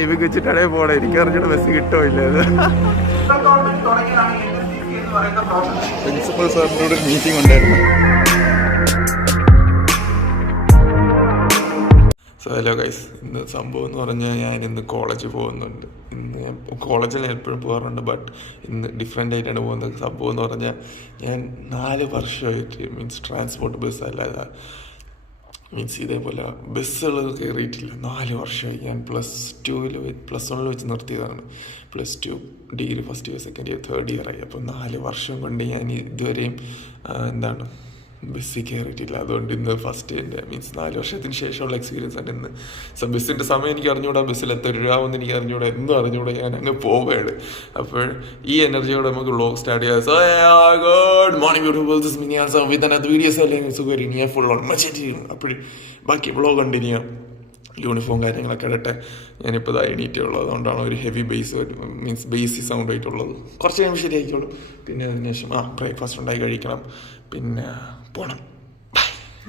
ഇവക്ക് വെച്ചിട്ടേ പോണേ. എനിക്ക് അറിഞ്ഞിട്ട് ബസ് കിട്ടുമില്ല. പ്രിൻസിപ്പൽ സാറിൻ്റെ ഒരു മീറ്റിംഗ് ഉണ്ടായിരുന്നു. സോ ഹലോ ഗൈസ്, ഇന്ന് സംഭവം എന്ന് പറഞ്ഞാൽ ഞാൻ ഇന്ന് കോളേജിൽ പോകുന്നുണ്ട്. ഇന്ന് ഞാൻ കോളേജിൽ എപ്പോഴും പോകാറുണ്ട്, ബട്ട് ഇന്ന് ഡിഫറെൻ്റ് ആയിട്ടാണ് പോകുന്നത്. സംഭവം എന്ന് പറഞ്ഞാൽ ഞാൻ 4 വർഷമായിട്ട് ട്രാൻസ്പോർട്ട് ബസ് അല്ലാതെ ഇതേപോലെ ബസ്സുകൾ കയറിയിട്ടില്ല. 4 വർഷമായി. ഞാൻ +1 വെച്ച് നിർത്തിയതാണ്. +2 degree first year, second year, third year ആയി. അപ്പോൾ 4 വർഷം കൊണ്ട് ഞാൻ ഇതുവരെയും ബസ്സിൽ കയറിയിട്ടില്ല. അതുകൊണ്ട് ഇന്ന് ഫസ്റ്റ് എൻ്റെ 4 വർഷത്തിന് ശേഷമുള്ള എക്സ്പീരിയൻസ് ആണ് ഇന്ന്. ബസ്സിൻ്റെ സമയം എനിക്ക് അറിഞ്ഞുകൂടാ, ബസ്സിൽ എത്ര രൂപയാവുമെന്ന് എനിക്ക് അറിഞ്ഞുകൂടാ, എന്തും അറിഞ്ഞുകൂടാ. ഞാൻ അങ്ങ് പോവുകയാണ്. അപ്പോൾ ഈ എനർജിയോടെ നമുക്ക് വ്ലോഗ് സ്റ്റാർട്ട് ചെയ്യാം. So good morning beautiful, this me answer with another videos അല്ലെങ്കിൽ സുഖരി ഞാൻ ഫുൾ ഓൺ മച്ചേറ്റി. അപ്പോൾ ബാക്കി വ്ലോഗ് കണ്ടിന്യൂ ചെയ്യാം. യൂണിഫോം കാര്യങ്ങളൊക്കെ ഇടട്ടെ. ഞാനിപ്പോൾ എണീറ്റേ ഉള്ളത്, അതുകൊണ്ടാണ് ഒരു ഹെവി ബേസ് സൗണ്ട് ആയിട്ടുള്ളത്. കുറച്ച് കഴിയുമ്പോൾ ശരിയായിക്കോളും. പിന്നെ അതിനുശേഷം ബ്രേക്ക്ഫാസ്റ്റ് ഉണ്ടായി കഴിക്കണം, പിന്നെ പോകണം.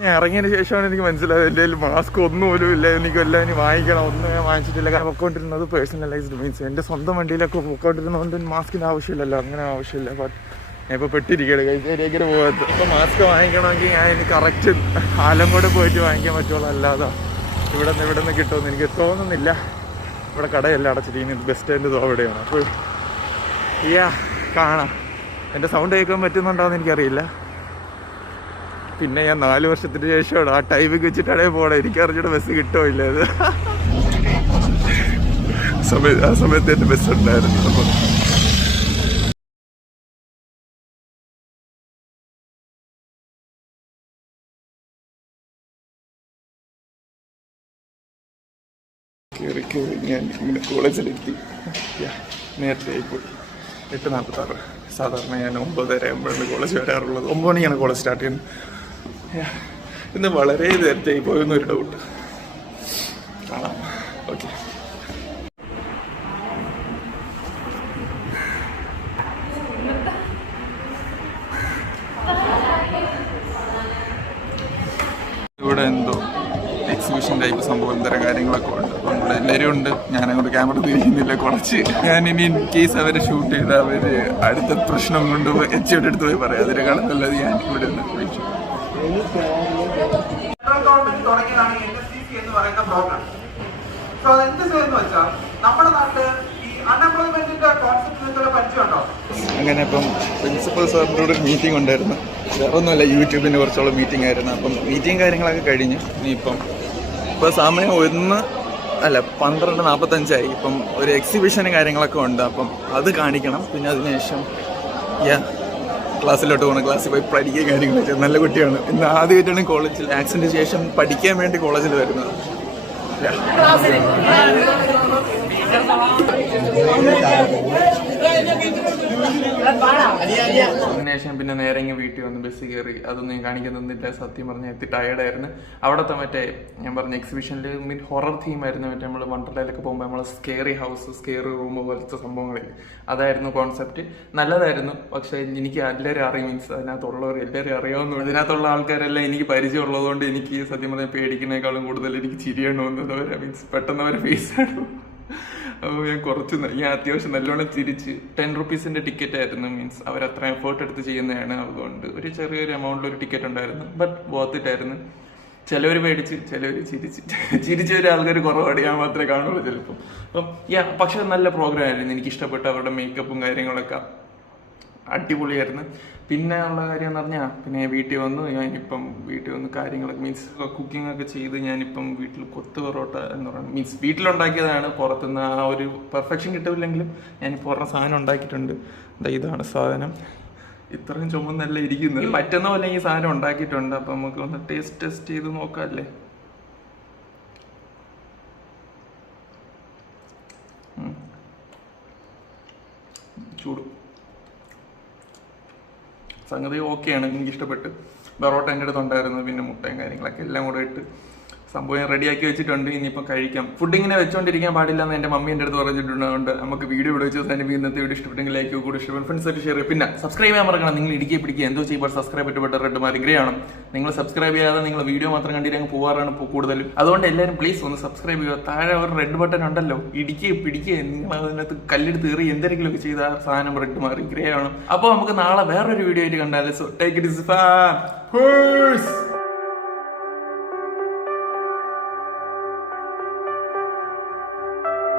ഞാൻ ഇറങ്ങിയതിന് ശേഷമാണ് എനിക്ക് മനസ്സിലായത് എൻ്റെ കയ്യിൽ മാസ്ക് ഒന്നുപോലും ഇല്ല. എനിക്ക് എല്ലാം ഇനി വാങ്ങിക്കണം. ഒന്നും ഞാൻ വാങ്ങിച്ചിട്ടില്ല. കാരണം പൊക്കോണ്ടിരുന്നത് പേഴ്സണലൈസ്ഡ് എൻ്റെ സ്വന്തം വണ്ടിയിലൊക്കെ പൊക്കോണ്ടിരുന്നതുകൊണ്ട് മാസ്കിന് ആവശ്യമില്ലല്ലോ, അങ്ങനെ ആവശ്യമില്ല. ബട്ട് ഞാൻ ഇപ്പോൾ പെട്ടിരിക്കുകയാണ് കൈസേരിയേക്കിന് പോകാത്ത. അപ്പോൾ മാസ്ക് വാങ്ങിക്കണമെങ്കിൽ ഞാൻ ഇനി കറക്റ്റ് ആലങ്കോട് പോയിട്ട് വാങ്ങിക്കാൻ പറ്റുള്ളൂ. അല്ലാതെ ഇവിടെ നിന്ന് കിട്ടുമെന്ന് എനിക്ക് തോന്നുന്നില്ല. ഇവിടെ കടയെല്ലാം അടച്ചിരിക്കുന്നത്, ബസ് സ്റ്റാൻഡ് അവിടെയാണ്. അപ്പോൾ കാണാം. എൻ്റെ സൗണ്ട് കേൾക്കാൻ പറ്റുന്നുണ്ടോയെന്ന് എനിക്കറിയില്ല. പിന്നെ ഞാൻ 4 വർഷത്തിന് ശേഷമാണ് ആ ടൈമിൽ വെച്ചിട്ടാണേ പോണേ. എനിക്ക് അറിഞ്ഞിട്ട് ബസ് കിട്ടുമില്ല. ആ സമയത്ത് എൻ്റെ ബസ് ഉണ്ടായിരുന്നു. അപ്പം കയറി ഞാൻ ഇങ്ങനെ കോളേജിലെത്തി. നേരത്തെ ആയിപ്പോയി. 8:46. സാധാരണ ഞാൻ 9:30 ആകുമ്പോഴാണ് കോളേജ് വരാറുള്ളത്. 9 മണിക്കാണ് കോളേജ് സ്റ്റാർട്ട് ചെയ്യുന്നത്. ഇന്ന് വളരെ നേരത്തെ ആയി പോയെന്നൊരു ഡൗട്ട്. കാണാം. ഓക്കെ. ഇവിടെ എന്തോ എക്സിബിഷൻ ടൈപ്പ് സംഭവം തരം കാര്യങ്ങളൊക്കെ ഉണ്ട്. അപ്പം ഇവിടെ എല്ലാവരും ഉണ്ട്. ഞാനങ്ങോട്ട് ക്യാമറ തിരിക്കുന്നില്ല. കുറച്ച് ഞാനിനി ഇൻ കേസ് അവരെ ഷൂട്ട് ചെയ്ത് അവർ അടുത്ത പ്രശ്നം കൊണ്ട് എച്ചോടെ എടുത്ത് പോയി പറയാം. അതിനെക്കാളും നല്ലത് ഞാൻ ഇവിടെ നിന്ന് വിളിച്ചു. അങ്ങനെ ഇപ്പം പ്രിൻസിപ്പൽ സാറിൻ്റെ ഒരു മീറ്റിംഗ് ഉണ്ടായിരുന്നു. വേറൊന്നുമല്ല, യൂട്യൂബിൻ്റെ കുറച്ചോളം മീറ്റിംഗ് ആയിരുന്നു. അപ്പം മീറ്റിംഗ് കാര്യങ്ങളൊക്കെ കഴിഞ്ഞ് ഇനിയിപ്പം സമയം 12:45 ഇപ്പം ഒരു എക്സിബിഷനും കാര്യങ്ങളൊക്കെ ഉണ്ട്. അപ്പം അത് കാണിക്കണം. പിന്നെ അതിനുശേഷം ക്ലാസ്സിലോട്ട് പോകണം. ക്ലാസ്സിൽ പോയി പഠിക്കുകയും കാര്യങ്ങളൊക്കെ. നല്ല കുട്ടിയാണ്. ഇന്ന് ആദ്യമായിട്ടാണ് കോളേജിൽ ആക്സിഡൻറ്റ് ശേഷം പഠിക്കാൻ വേണ്ടി കോളേജിൽ വരുന്നത്. അതിനുശേഷം പിന്നെ നേരെ വീട്ടിൽ വന്ന് ബസ് കയറി. അതൊന്നും ഞാൻ കാണിക്കാൻ തന്നില്ല. സത്യം പറഞ്ഞാൽ എത്തി ടയർഡായിരുന്നു. അവിടുത്തെ ഞാൻ പറഞ്ഞ എക്സിബിഷനിൽ ഹൊറർ തീമായിരുന്നു. നമ്മൾ വണ്ടർലയിലൊക്കെ പോകുമ്പോൾ നമ്മൾ സ്കേറി ഹൗസ്, സ്കേറി റൂം പോലത്തെ സംഭവങ്ങളിൽ അതായിരുന്നു കോൺസെപ്റ്റ്. നല്ലതായിരുന്നു. പക്ഷേ എനിക്ക് എല്ലാവരും അറിയും, അതിനകത്തുള്ളവർ എല്ലാവരും അറിയാവുന്ന ഇതിനകത്തുള്ള ആൾക്കാരെല്ലാം എനിക്ക് പരിചയമുള്ളതുകൊണ്ട് എനിക്ക് സത്യം പറഞ്ഞാൽ പേടിക്കുന്നേക്കാളും കൂടുതൽ എനിക്ക് ചിരിയാണ് വന്നത്. പെട്ടെന്ന് അവരെ ഫേസാണ്. അപ്പോൾ ഞാൻ അത്യാവശ്യം നല്ലോണം ചിരിച്ച്. 10 റുപ്പീസിൻ്റെ ടിക്കറ്റ് ആയിരുന്നു. അവരത്ര എഫേർട്ട് എടുത്ത് ചെയ്യുന്നതാണ്. അതുകൊണ്ട് ഒരു ചെറിയൊരു എമൗണ്ടിലൊരു ടിക്കറ്റ് ഉണ്ടായിരുന്നു. ബട്ട് വർത്ത് ഇറ്റ് ആയിരുന്നു. ചിലവർ പേടിച്ച്, ചിലവർ ചിരിച്ച ഒരു ആൾക്കാർ കുറവാണ്. ഞാൻ മാത്രമേ കാണുള്ളൂ ചിലപ്പോൾ. അപ്പം പക്ഷെ നല്ല പ്രോഗ്രാം ആയിരുന്നു. എനിക്കിഷ്ടപ്പെട്ട അവരുടെ മേക്കപ്പും കാര്യങ്ങളൊക്കെ അടിപൊളിയായിരുന്നു. പിന്നെ ഉള്ള കാര്യം എന്ന് പറഞ്ഞാൽ പിന്നെ വീട്ടിൽ വന്നു. ഞാനിപ്പം വീട്ടിൽ വന്ന് കാര്യങ്ങളൊക്കെ കുക്കിംഗ് ഒക്കെ ചെയ്ത് ഞാനിപ്പം വീട്ടിൽ കൊത്തു പൊറോട്ട എന്ന് പറയുന്നത് വീട്ടിലുണ്ടാക്കിയതാണ്. പുറത്തുനിന്ന് ആ ഒരു പെർഫെക്ഷൻ കിട്ടില്ലെങ്കിലും ഞാനിപ്പോൾ പറഞ്ഞ സാധനം ഉണ്ടാക്കിയിട്ടുണ്ട്. ഇതാണ് സാധനം. ഇത്രയും ചുമന്നല്ല ഇരിക്കുന്നത്. പറ്റുന്ന പോലെ ഈ സാധനം ഉണ്ടാക്കിയിട്ടുണ്ട്. അപ്പം നമുക്ക് ഒന്ന് ടെസ്റ്റ് ചെയ്ത് നോക്കാമല്ലേ. ചൂട് സംഗതി ഓക്കെയാണ്. എനിക്കിഷ്ടപ്പെട്ട്. പൊറോട്ട എൻ്റെ അടുത്ത് ഉണ്ടായിരുന്നു. പിന്നെ മുട്ടയും കാര്യങ്ങളൊക്കെ എല്ലാം കൂടെ ഇട്ട് സംഭവം റെഡിയാക്കി വെച്ചിട്ടുണ്ട്. ഇനിയിപ്പോൾ കഴിക്കാം. ഫുഡ് ഇങ്ങനെ വെച്ചോണ്ടിരിക്കാൻ പാടില്ല എന്ന് എന്റെ മമ്മി എൻ്റെ അടുത്ത് പറഞ്ഞിട്ടുണ്ട്. നമുക്ക് വീഡിയോ ഇവിടെ വെച്ച് ഇന്നത്തെ വീഡിയോ ഇഷ്ടപ്പെട്ടെങ്കിൽ ലൈക്ക് കൂടി ഇഷ്ടപ്പെടും ഫ്രണ്ട്സ് ആയിട്ട് ഷെയർ. പിന്നെ സബ്സ്ക്രൈബ് ചെയ്യാൻ മറക്കണം. നിങ്ങൾ ഇടുക്കി പിടിക്കുക എന്തോ ചെയ്യുമ്പോൾ സബ്സ്ക്രൈബ് ഇട്ട് റെഡ് മാറി ഗ്രേ ആണ്. നിങ്ങൾ സബ്സ്ക്രൈബ് ചെയ്യാതെ നിങ്ങൾ വീഡിയോ മാത്രം കണ്ടിട്ട് അങ്ങ് പോകാറാണ് കൂടുതലും. അതുകൊണ്ട് എല്ലാവരും പ്ലീസ് ഒന്ന് സബ്സ്ക്രൈബ് ചെയ്യുക. താഴെ ഒരു റെഡ് ബട്ടൺ ഉണ്ടല്ലോ, ഇടിക്കുക പിടിക്കുക, നിങ്ങൾ അതിനകത്ത് കല്ലെടുത്ത് എറി എന്തെങ്കിലും ഒക്കെ ചെയ്ത സാധനം റെഡ് മാറി ഗ്രേ ആണ്. അപ്പോൾ നമുക്ക് നാളെ വേറൊരു വീഡിയോ ആയിട്ട് കണ്ടാലേ. So take it is fan.